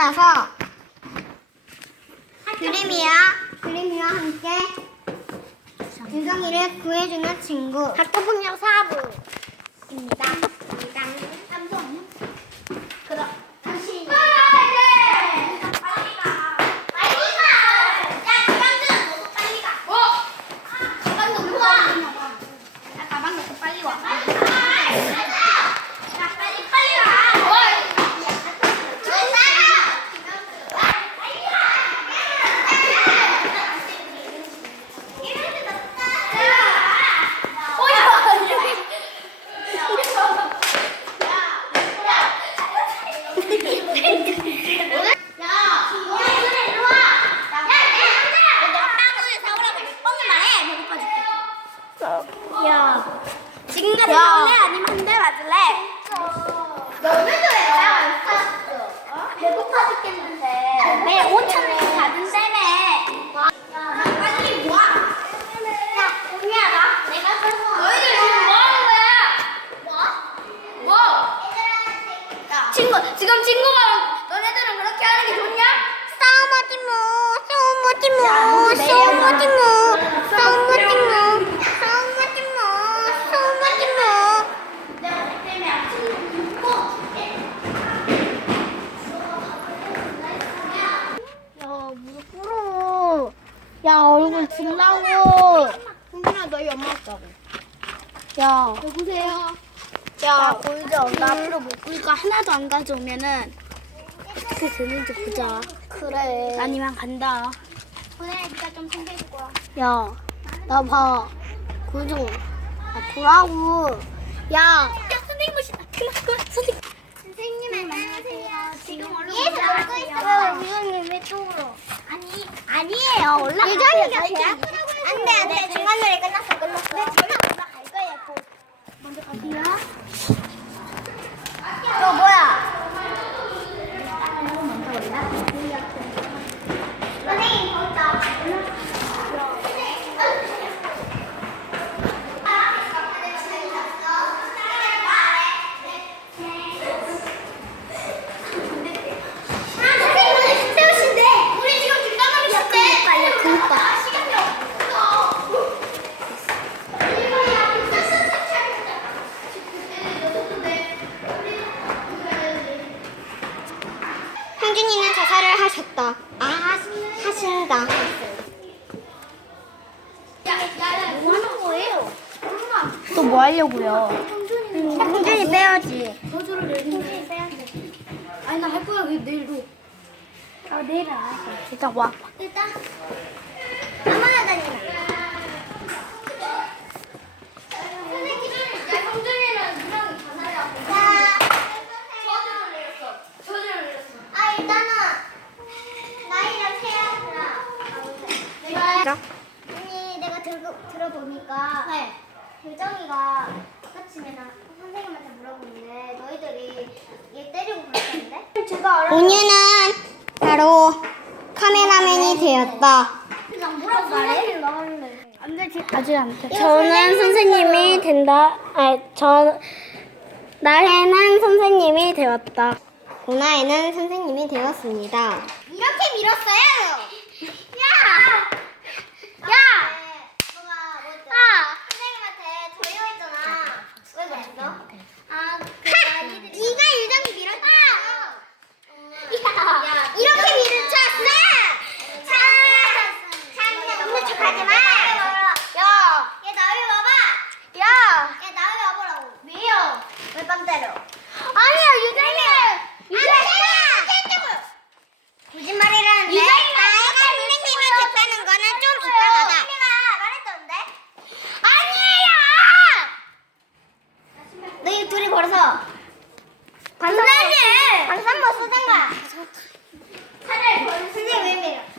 따라서 그림이야 그림이와 함께 유정이를 구해주는 친구. 학교 폭력 사부입니다. 한번 그럼 다시 빨리 가 빨리 가 야, 그만들 너도 빨리 가. 어? 가방 놓고 와. 야, 가방 놓고 빨리 와. 빨리 가. 야, 빨리 빨리 와. 줄 따라. 빨리 야, 지금까지 할래? 아니면 한 대 맞을래? 너는 왜 나랑 안 쌌어? 배고파 죽겠는데. 내 5천 원 받은다며. 야, 빨리 모아. 야, 언니야, 나 내가 써서. 너희들 지금 뭐 하는 거야? 뭐? 뭐? 야. 친구, 지금 친구가 너네들은 그렇게 하는 게 좋냐? 싸움하지 뭐, 싸움하지 뭐, 싸움하지 뭐, 싸움하지 뭐, 싸움하지 뭐, 싸움하지 뭐. 내가 너 때문에 아침 먹고 야, 무릎 꿇어. 야, 얼굴 질라고. 흥준아, 너희 엄마 왔다고. 야. 여보세요? 야, 골정. 나 앞으로 목걸이가 하나도 안 가져오면은 어떻게 되는지 보자. 그래. 아니면 간다. 오늘 니가 좀 챙겨줄 거야. 야, 나 봐. 골정. 아, 보라고. 야. 야, 선생님 오신다. 큰일 났구나, 선생님. 선생님 안녕하세요. 지금 얼른 올라가고 있어요. 유정님 왜 또 울어? 아니 아니에요. 올라가. 유정이가 대학교라고 안돼 안돼 중간 놀이 끝났어 끝났어. 네 저는 올라갈 거예요. 곧. 먼저 가세요. 너 뭐야? 이거 먼저 올라. 선생님 거기다. 선생님 세우신데 우리 지금 뒷담화리 시대 빨리 그니까 시간이 없어 형준이는 자살을 하셨다. 아 하신다. 뭐 하는 거예요? 또 뭐 하려고요? 형준이 빼야지. 저주를 내리면 아니 나 할 거야. 그 내일도 어 내일은 안 할게 일단 와. 일단 아무나 다니나 아 일단은 나이랑 세야라 언니 내가 들고 들어보니까 교정이가 똑같이 맨날 선생님한테 물어보는데 너희들이 얘 때리고 그랬는데 제가 온유는 바로 카메라맨이 되었다. 뭐라고 말해? 안돼 아직 안 돼 저는 선생님이 된다. 아, 저 나에는 선생님이 되었다. 고나에는 선생님이 되었습니다. 이렇게 밀었어요. 야, 야, 아, 선생님한테 저희했잖아. 왜 그랬어? 아, 네가 유정이 밀었잖아. 야, 이렇게 밀을 쳤어. 자, 자, 없는 척하지 마. 야, 얘 나위 봐봐. 야, 얘 나위 와보라고. 왜요? 왜 맘대로? 아니야, 유정이가. 유정이가. 거짓말이라는데. 유정이가 나이가 선생님을 줬다는 거는 좀 이상하다. 말했던데. 아니에요. 너희 둘이. 반성문 반성문 쓰든가. 차라리 벌 선생님 왜 밀어?